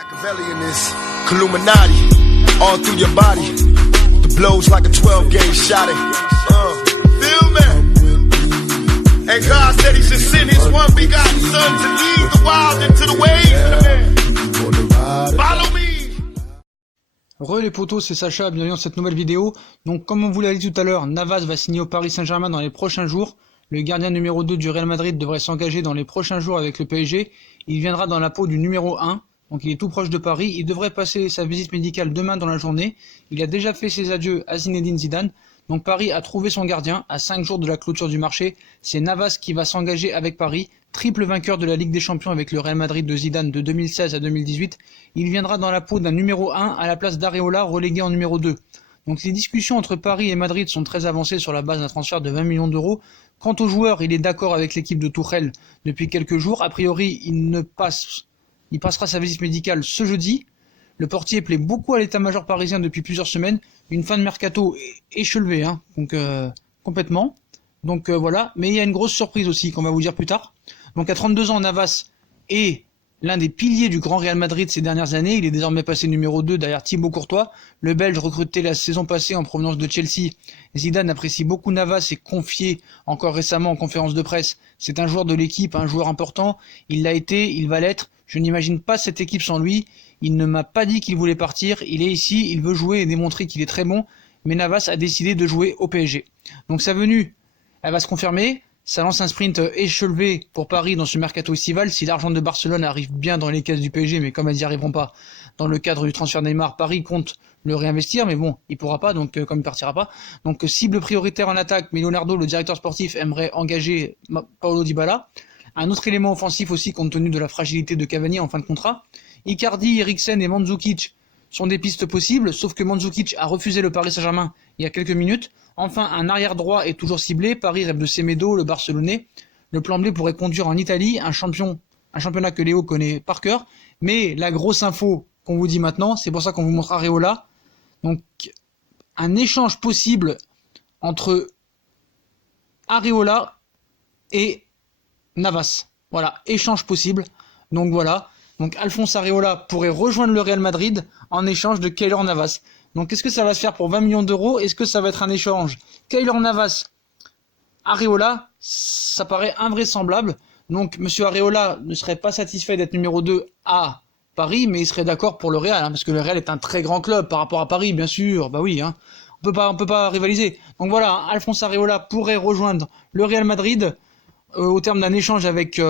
Machiavelli in this Illuminati, all through your body. The blows like a 12-gauge shot. Feel me? And God said He should send His one begotten Son to lead the wild into the ways. Follow me. Re les potos, c'est Sacha, bienvenue dans cette nouvelle vidéo. Donc comme on vous l'a dit tout à l'heure, Navas va signer au Paris Saint-Germain dans les prochains jours. Le gardien numéro 2 du Real Madrid devrait s'engager dans les prochains jours avec le PSG. Il viendra dans la peau du numéro 1, donc il est tout proche de Paris. Il devrait passer sa visite médicale demain dans la journée. Il a déjà fait ses adieux à Zinedine Zidane. Donc Paris a trouvé son gardien à 5 jours de la clôture du marché. C'est Navas qui va s'engager avec Paris, triple vainqueur de la Ligue des Champions avec le Real Madrid de Zidane de 2016 à 2018. Il viendra dans la peau d'un numéro 1 à la place d'Areola relégué en numéro 2. Donc les discussions entre Paris et Madrid sont très avancées sur la base d'un transfert de 20 millions d'euros. Quant au joueur, il est d'accord avec l'équipe de Tuchel depuis quelques jours. A priori, il passera sa visite médicale ce jeudi. Le portier plaît beaucoup à l'état-major parisien depuis plusieurs semaines. Une fin de mercato échelevée, donc complètement. Donc voilà, mais il y a une grosse surprise aussi qu'on va vous dire plus tard. Donc à 32 ans, Navas est l'un des piliers du grand Real Madrid ces dernières années. Il est désormais passé numéro 2 derrière Thibaut Courtois. Le Belge recruté la saison passée en provenance de Chelsea. Zidane apprécie beaucoup Navas et confié encore récemment en conférence de presse. C'est un joueur de l'équipe, un joueur important. Il l'a été, il va l'être. Je n'imagine pas cette équipe sans lui. Il ne m'a pas dit qu'il voulait partir. Il est ici, il veut jouer et démontrer qu'il est très bon. Mais Navas a décidé de jouer au PSG. Donc sa venue, elle va se confirmer. Ça lance un sprint échelevé pour Paris dans ce mercato estival. Si l'argent de Barcelone arrive bien dans les caisses du PSG, mais comme elles n'y arriveront pas dans le cadre du transfert Neymar, Paris compte le réinvestir, mais bon, il pourra pas, donc comme il partira pas. Donc cible prioritaire en attaque, mais Leonardo, le directeur sportif, aimerait engager Paulo Dybala. Un autre élément offensif aussi, compte tenu de la fragilité de Cavani en fin de contrat. Icardi, Eriksen et Mandzukic sont des pistes possibles, sauf que Mandzukic a refusé le Paris Saint-Germain il y a quelques minutes. Enfin, un arrière droit est toujours ciblé. Paris rêve de Semedo, le Barcelonais. Le plan B pourrait conduire en Italie, un championnat que Léo connaît par cœur. Mais la grosse info qu'on vous dit maintenant, c'est pour ça qu'on vous montre Areola. Donc, un échange possible entre Areola et Navas. Voilà, échange possible. Donc voilà. Donc Alphonse Areola pourrait rejoindre le Real Madrid en échange de Keylor Navas. Donc est-ce que ça va se faire pour 20 millions d'euros? Est-ce que ça va être un échange Keylor Navas, Areola? Ça paraît invraisemblable. Donc monsieur Areola ne serait pas satisfait d'être numéro 2 à Paris, mais il serait d'accord pour le Real, parce que le Real est un très grand club par rapport à Paris, bien sûr. Bah oui, on peut pas rivaliser. Donc voilà, Alphonse Areola pourrait rejoindre le Real Madrid au terme d'un échange avec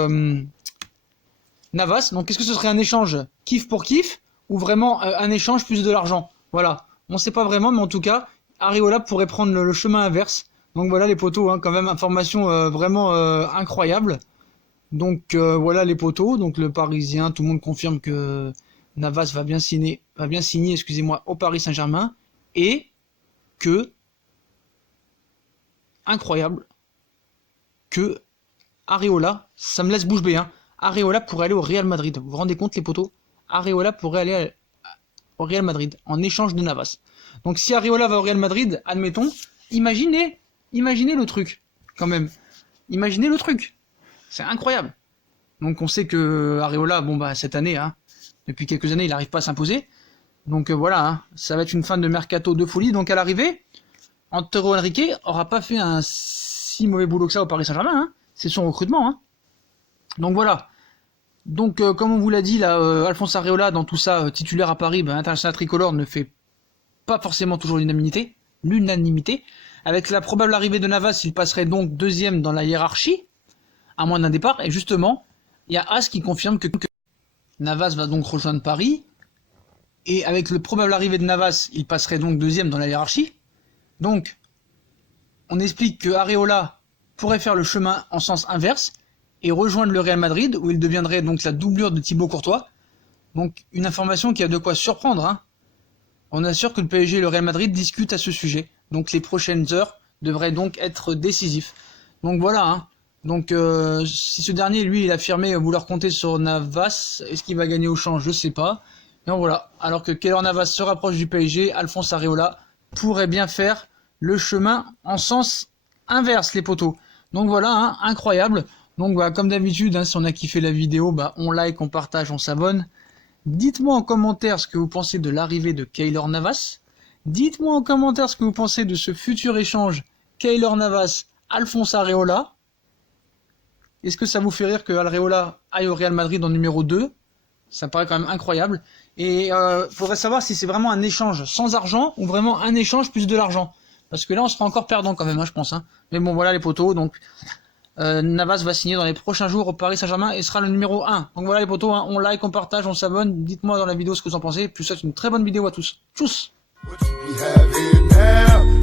Navas. Donc est-ce que ce serait un échange kiff pour kiff ou vraiment un échange plus de l'argent? Voilà, on ne sait pas vraiment, mais en tout cas, Areola pourrait prendre le chemin inverse. Donc voilà les potos, quand même information vraiment incroyable. Donc voilà les potos. Donc le Parisien, tout le monde confirme que Navas va bien signer, au Paris Saint-Germain et que incroyable que Areola, ça me laisse bouche bée, Areola pourrait aller au Real Madrid. Vous vous rendez compte les potos? Areola pourrait aller au Real Madrid en échange de Navas. Donc si Areola va au Real Madrid, admettons, imaginez le truc quand même. Imaginez le truc. C'est incroyable. Donc on sait que Areola, cette année, depuis quelques années, il n'arrive pas à s'imposer. Donc voilà, ça va être une fin de mercato de folie. Donc à l'arrivée, Antero Henrique aura pas fait un si mauvais boulot que ça au Paris Saint-Germain. C'est son recrutement. Donc voilà. Donc comme on vous l'a dit là, Alphonse Areola dans tout ça titulaire à Paris, international tricolore ne fait pas forcément toujours l'unanimité. Avec la probable arrivée de Navas, il passerait donc deuxième dans la hiérarchie, à moins d'un départ. Et justement, il y a As qui confirme que Navas va donc rejoindre Paris. Et avec le probable arrivée de Navas, il passerait donc deuxième dans la hiérarchie. Donc, on explique que Areola pourrait faire le chemin en sens inverse et rejoindre le Real Madrid, où il deviendrait donc la doublure de Thibaut Courtois. Donc une information qui a de quoi surprendre. On assure que le PSG et le Real Madrid discutent à ce sujet. Donc les prochaines heures devraient donc être décisifs. Donc voilà. Donc si ce dernier, lui, il a affirmé vouloir compter sur Navas, est-ce qu'il va gagner au change? Je sais pas. Et voilà. Alors que Keylor Navas se rapproche du PSG, Alphonse Areola pourrait bien faire le chemin en sens inverse, les potos. Donc voilà, incroyable. Donc comme d'habitude, si on a kiffé la vidéo, on like, on partage, on s'abonne. Dites-moi en commentaire ce que vous pensez de l'arrivée de Keylor Navas. Dites-moi en commentaire ce que vous pensez de ce futur échange Keylor Navas-Alphonse Areola. Est-ce que ça vous fait rire que Areola aille au Real Madrid en numéro 2? Ça me paraît quand même incroyable. Et faudrait savoir si c'est vraiment un échange sans argent ou vraiment un échange plus de l'argent. Parce que là, on sera encore perdant quand même, hein, je pense. Hein. Mais bon, voilà les potos. Donc, Navas va signer dans les prochains jours au Paris Saint-Germain et sera le numéro 1. Donc voilà les potos, hein, on like, on partage, on s'abonne. Dites-moi dans la vidéo ce que vous en pensez. Puis ça, c'est une très bonne vidéo à tous. Tchuss! What we have here now.